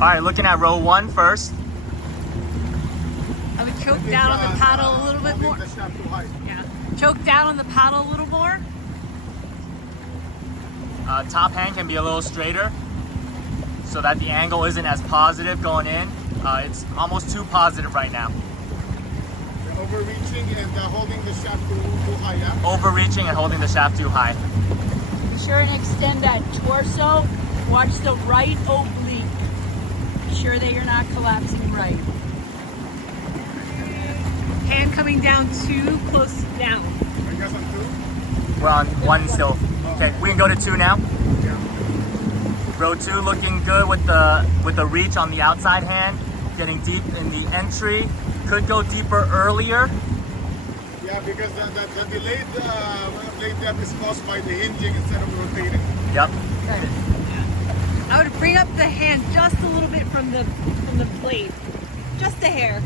All right, looking at row 1 first. I would choke down on the paddle a little bit more. The shaft too high. Yeah. Choke down on the paddle a little more. Top hand can be a little straighter so that the angle isn't as positive going in. It's almost too positive right now. The overreaching and holding the shaft too high, yeah? Overreaching and holding the shaft too high. Be sure and extend that torso. Watch the right oblique. Be sure that you're not collapsing right. Hand coming down too close down. Are you guys on 2? We're on 1 still. Okay, we can go to 2 now. Yeah. Row 2 looking good with the reach on the outside hand, getting deep in the entry. Could go deeper earlier. Yeah, because the delayed blade depth is caused by the hinging instead of rotating. Yep. I would bring up the hand just a little bit from the blade. Just a hair.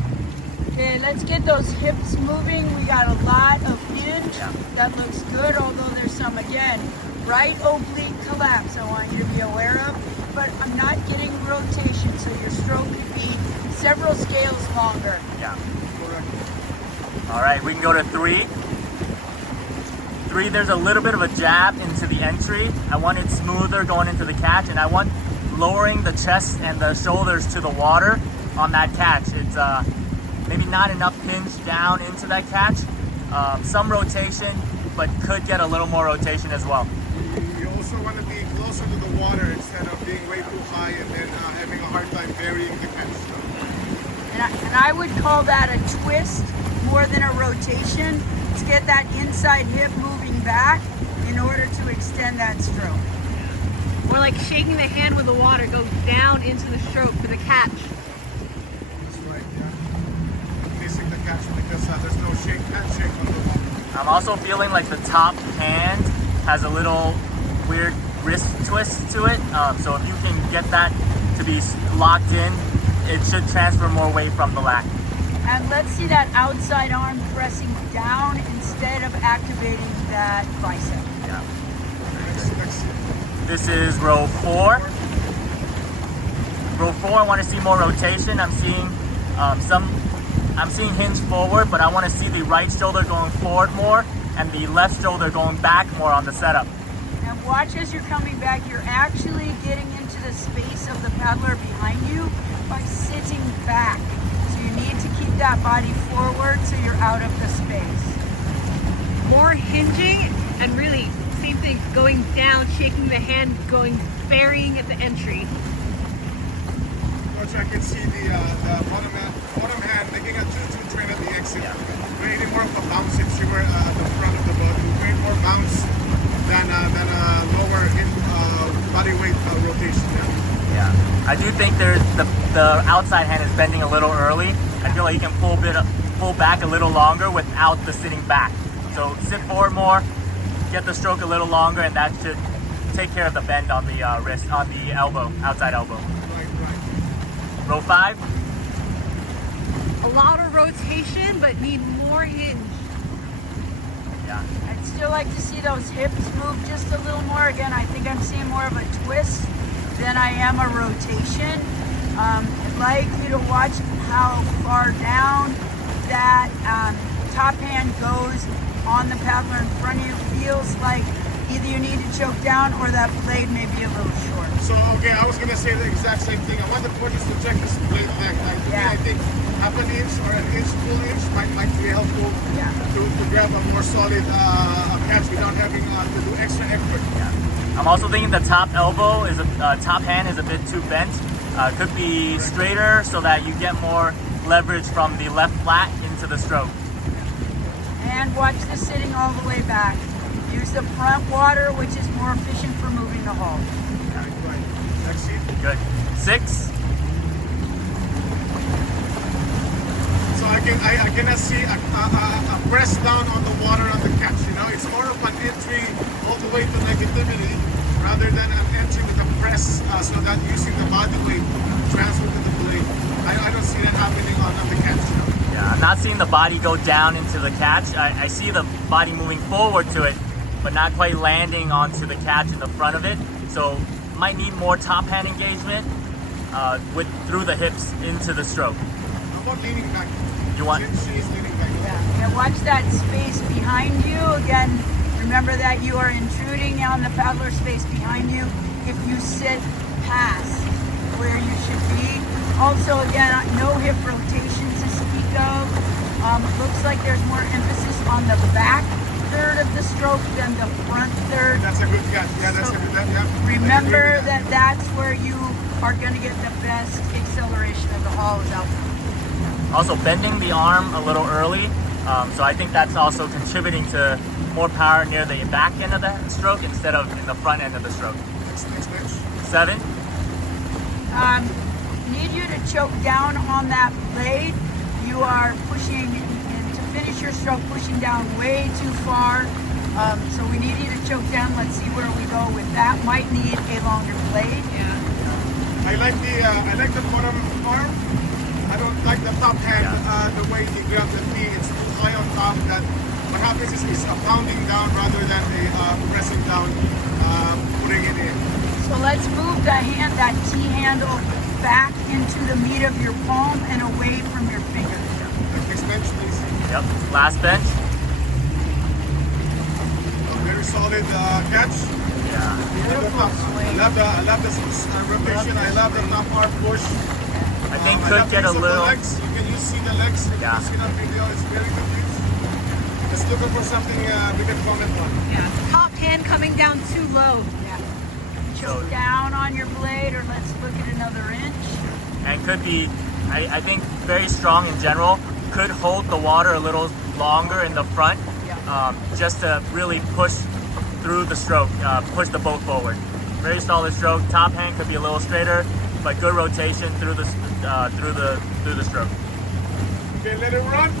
Okay, let's get those hips moving. We got a lot of hinge. Yeah. That looks good, although there's some, again, right oblique collapse I want you to be aware of. But I'm not getting rotation, so your stroke could be several scales longer. Yeah. Correct. All right, we can go to 3. 3, there's a little bit of a jab into the entry. I want it smoother going into the catch, and I want lowering the chest and the shoulders to the water on that catch. It's maybe not enough hinge down into that catch. Some rotation, but could get a little more rotation as well. You also want to be closer to the water instead of being way too high and then having a hard time burying the catch. And I would call that a twist more than a rotation to get that inside hip moving back in order to extend that stroke. Or like shaking the hand with the water, go down into the stroke for the catch. That's right, yeah. Missing the catch because there's no handshake on the water. I'm also feeling like the top hand has a little weird wrist twist to it. So if you can get that to be locked in, it should transfer more weight from the lack. And let's see that outside arm pressing down instead of activating that bicep. Yeah. Next. This is row 4. Row 4, I want to see more rotation. I'm seeing I'm seeing hinge forward, but I want to see the right shoulder going forward more and the left shoulder going back more on the setup. And watch as you're coming back, you're actually getting into the space of the paddler behind you by sitting back. So you need to keep that body forward so you're out of the space. More hinging and really same thing, going down, shaking the hand, going burying at the entry. Coach, I can see the bottom hand making a 2-2 train at the exit. Yeah. Creating more of a bounce if she were at the front of the boat. Create more bounce than a lower body weight rotation. Yeah. I do think there's the outside hand is bending a little early. I feel like you can pull back a little longer without the sitting back. So sit forward more, get the stroke a little longer, and that should take care of the bend on the wrist, on the elbow, outside elbow. Right. Row 5. A lot of rotation, but need more hinge. Yeah. I'd still like to see those hips move just a little more. Again, I think I'm seeing more of a twist than I am a rotation. I'd like you to watch how far down that top hand goes on the paddler in front of you. Feels like either you need to choke down or that blade may be a little short. So, okay, I was going to say the exact same thing. I want the coaches to check this blade length. I think half an inch or an inch, full inch might be helpful to grab a more solid catch without having to do extra effort. Yeah. I'm also thinking the top elbow is top hand is a bit too bent. Could be straighter so that you get more leverage from the left flat into the stroke. And watch the sitting all the way back. Use the front water, which is more efficient for moving the hull. Right. Next seat. Good. 6. So I cannot see a press down on the water on the catch. You know, it's more of an entry all the way to negativity rather than an entry with a press so that using the body weight transfer to the blade. I don't see that happening on the catch. You know? Yeah, I'm not seeing the body go down into the catch. I see the body moving forward to it, but not quite landing onto the catch in the front of it. So might need more top hand engagement. through the hips into the stroke. How about leaning back? You want- She's leaning back. Yeah, watch that space behind you. Again, remember that you are intruding on the paddler space behind you if you sit past where you should be. Also, again, no hip rotation to speak of. Looks like there's more emphasis on the back third of the stroke than the front third. That's a good catch. Yeah, that's So, a good catch. Yeah. Remember that that's where you are going to get the best acceleration of the haul is out. Also bending the arm a little early. So I think that's also contributing to more power near the back end of the stroke instead of in the front end of the stroke. Next bench. 7. Need you to choke down on that blade. You are pushing, and to finish your stroke, pushing down way too far. So we need you to choke down. Let's see where we go with that. Might need a longer blade. Yeah. I like the bottom arm. I don't like the top hand. The way he grabs the knee, it's too high on top. That what happens is it's a pounding down rather than a pressing down, putting it in. So let's move the hand, that T handle, back into the meat of your palm and away from your fingers. Next bench, please. Yep. Last bench. A very solid catch. Yeah. I love the rotation. I love the top arm push. I think I could love get a use of the little. legs. You can see the legs. If Yeah. you see that video, it's very good use. Just looking for something we can comment on. Yeah. Top hand coming down too low. Choke down on your blade, or let's look at another inch. And could be, I think, very strong in general. Could hold the water a little longer in the front, just to really push through the stroke, push the boat forward. Very solid stroke. Top hand could be a little straighter, but good rotation through the stroke. Okay, let it run.